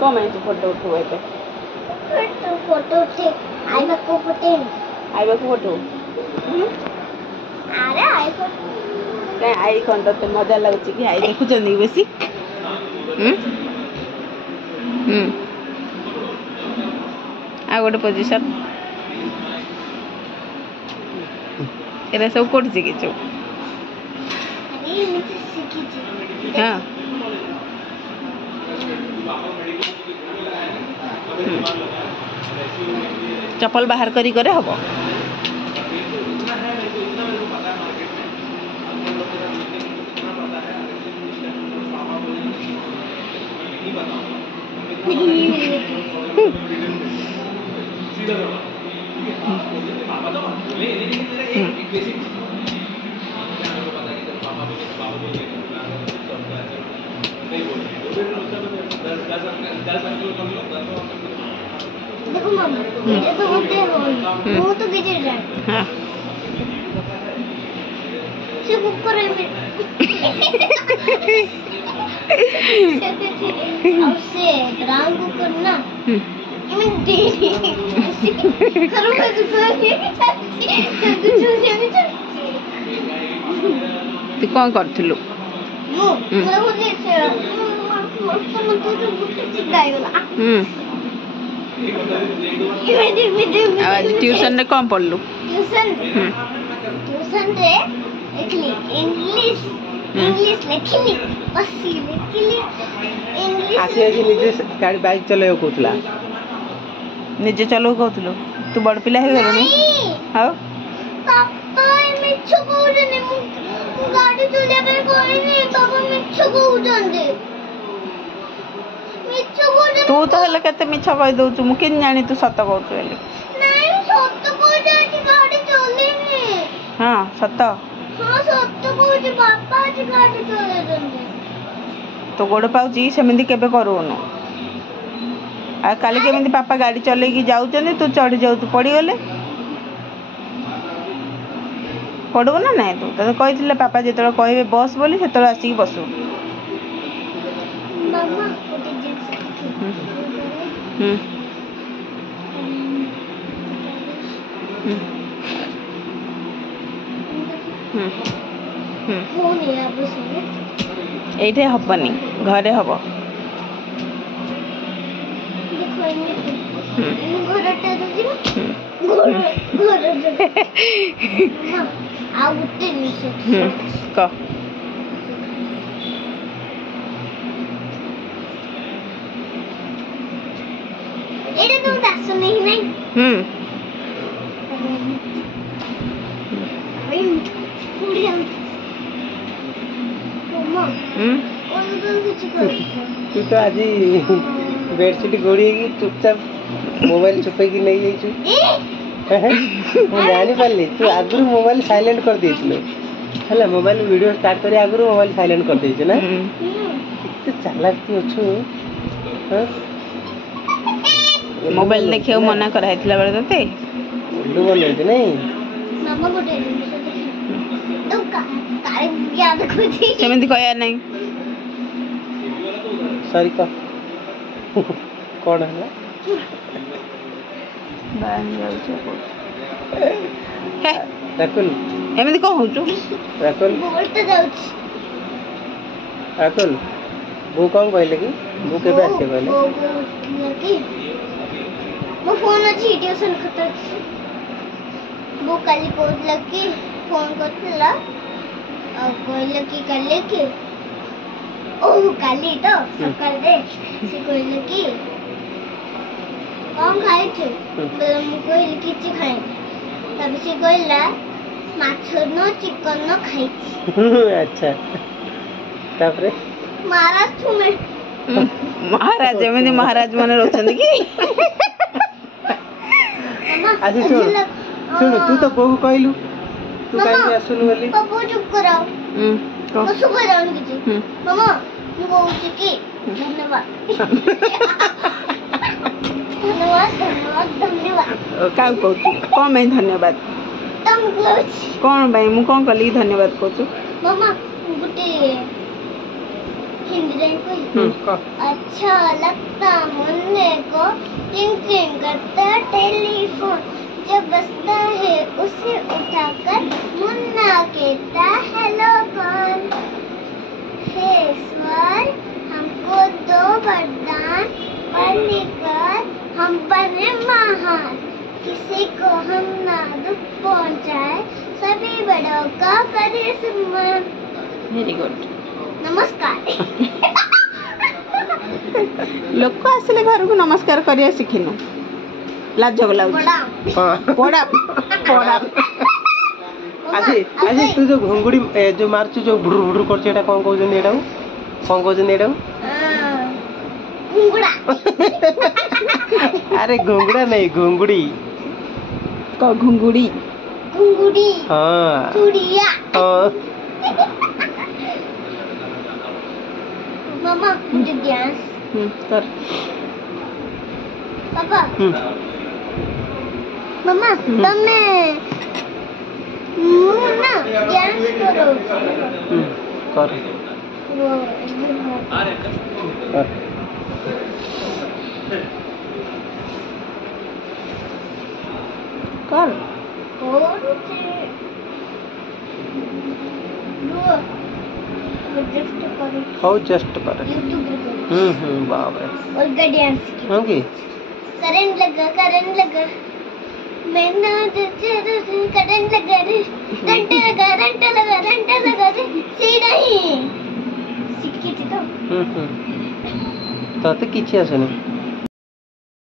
कौन मैं तू फोटो उठवे पे फोटो उठे आइबा को फोटो आइबा को फोटो अरे आई फोटो कहीं आई कौन तो मजा लगुच कि आई देखुच बेसी आ गोटे पोजिशन एरा सब कोट शिखिचु हाँ चप्पल बाहर करी करे हबो देखो मम्मा ये तो होते हो वो तो गिर जाए हाँ से ऊपर है अब से ग्राउंड को करना मैं दे करो मैं तू कौन करथिलु मैं बोले आज ट्यूशन ने कौन पढ़लु ट्यूशन रे लिखली इंग्लिश लिखली बस लिखली इंग्लिश आसी आसी निजे गाड़ी बाइक चलायो कोतला निजे चलो कहतलु तू बड़ पिला हे गलनी हां पापा मिछु कहउजने मु गाड़ी चले पे कोई नहीं पापा मिछु कहउजने मिछु कहउजने तू तो हले केते मिछ कहि दउचु मु किन जानी तू सत कहउचु हेले नहीं सत्य कह जाती गाड़ी चलेनी हां सत हां सत्य कहउची पापा आज गाड़ी चले जंदे तो गोड़ पाउची सेमिंदी केबे करूनु आ काली केमिंदी पापा गाड़ी चले की जाउचनी तू चढ़ी जाउ तू पड़ी गले पड़ू ना नहीं तू तो कही पापा जो कहे बस बोली से आसिक बसु मामा ये हबनी घरे हम कह एटा तुम दासु नहीं नहीं अरे उड़ जाऊं मम्मा कौन कुछ कर तू तो आज बेडशीट गोड़ी की चुपचाप मोबाइल छुपे की नहीं जाइछु मैं जानी पारली तू आगु मोबाइल साइलेंट कर देइछलो हला मोबाइल वीडियो स्टार्ट करे आगु मोबाइल साइलेंट कर देइछ ना कितने चालाक तू अछु हां मोबाइल देखियो मना कराइतला बेले तते उल्लू बनैते नहीं मामा गोटे तो कारे याद खुदी सेमिंदी कहया नहीं सॉरी का कौन है बान जाउछ हे राकुल एमिदी कहउछु राकुल बोलते जाउछ राकुल वो कौन कहले कि वो केबे आसे कहले कि वो फोन अछि ट्यूशन खतर वो काली कोड लगी फोन करथला और कहले कि कले कि ओ काली तो सकाल दे से कहले कि कौन खाइ छु बोले मु कहले किछि खाइ तब से कहला माछ न चिकन न खाइ अच्छा तापरे महाराज छु मैं महाराज एमिदी महाराज माने रहछन कि आजी सुन सुन तू तो बहु कहलु तू काहे आसुनु बोली बाबू चुप कराओ कह सुबह राउंड कीजिए मामा मु कहूची कि धन्यवाद धन्यवाद धन्यवाद धन्यवाद का कहू कौन मैं धन्यवाद तुम कहूची कौन भाई मु कौन कली धन्यवाद कहू मामा गुटे हिंदी लाइन कोई कह अच्छा लगता मुन्ने को रिंग रिंग करता टेलीफोन जब बजता है उसे उठाकर मुन्ना कहता हेलो कौन हे ईश्वर हमको दो वरदान पढ़ने कर हम बने महान किसी को हम ना दुख पहुंचाए सभी बड़ों का करे सम्मान वेरी गुड नमस्कार लोक आसिले घर को नमस्कार करिया शिखिनु लाज लाउछ बड़ा पड़ा पड़ा আজি আজি तू जो घुंगुड़ी जो मारछु जो भुरु भुरु करछ एटा कोन कहउछन एटा कोन कहउछन एटा घुंगुड़ा अरे घुंगुड़ा नहीं घुंगुड़ी क घुंगुड़ी घुंगुड़ी हाँ चूड़िया हाँ मामा मुझे डांस कर पापा मामा तमे ना डांस करो कर वो कर कर और वो जस्ट करो हो जस्ट कर यूट्यूब पे करो बाप रे और का डांस की हो की करंट लगा मैं ना करंट लगा रे रंट लगा रे सी नहीं सीखी थी तो तते किछि आसने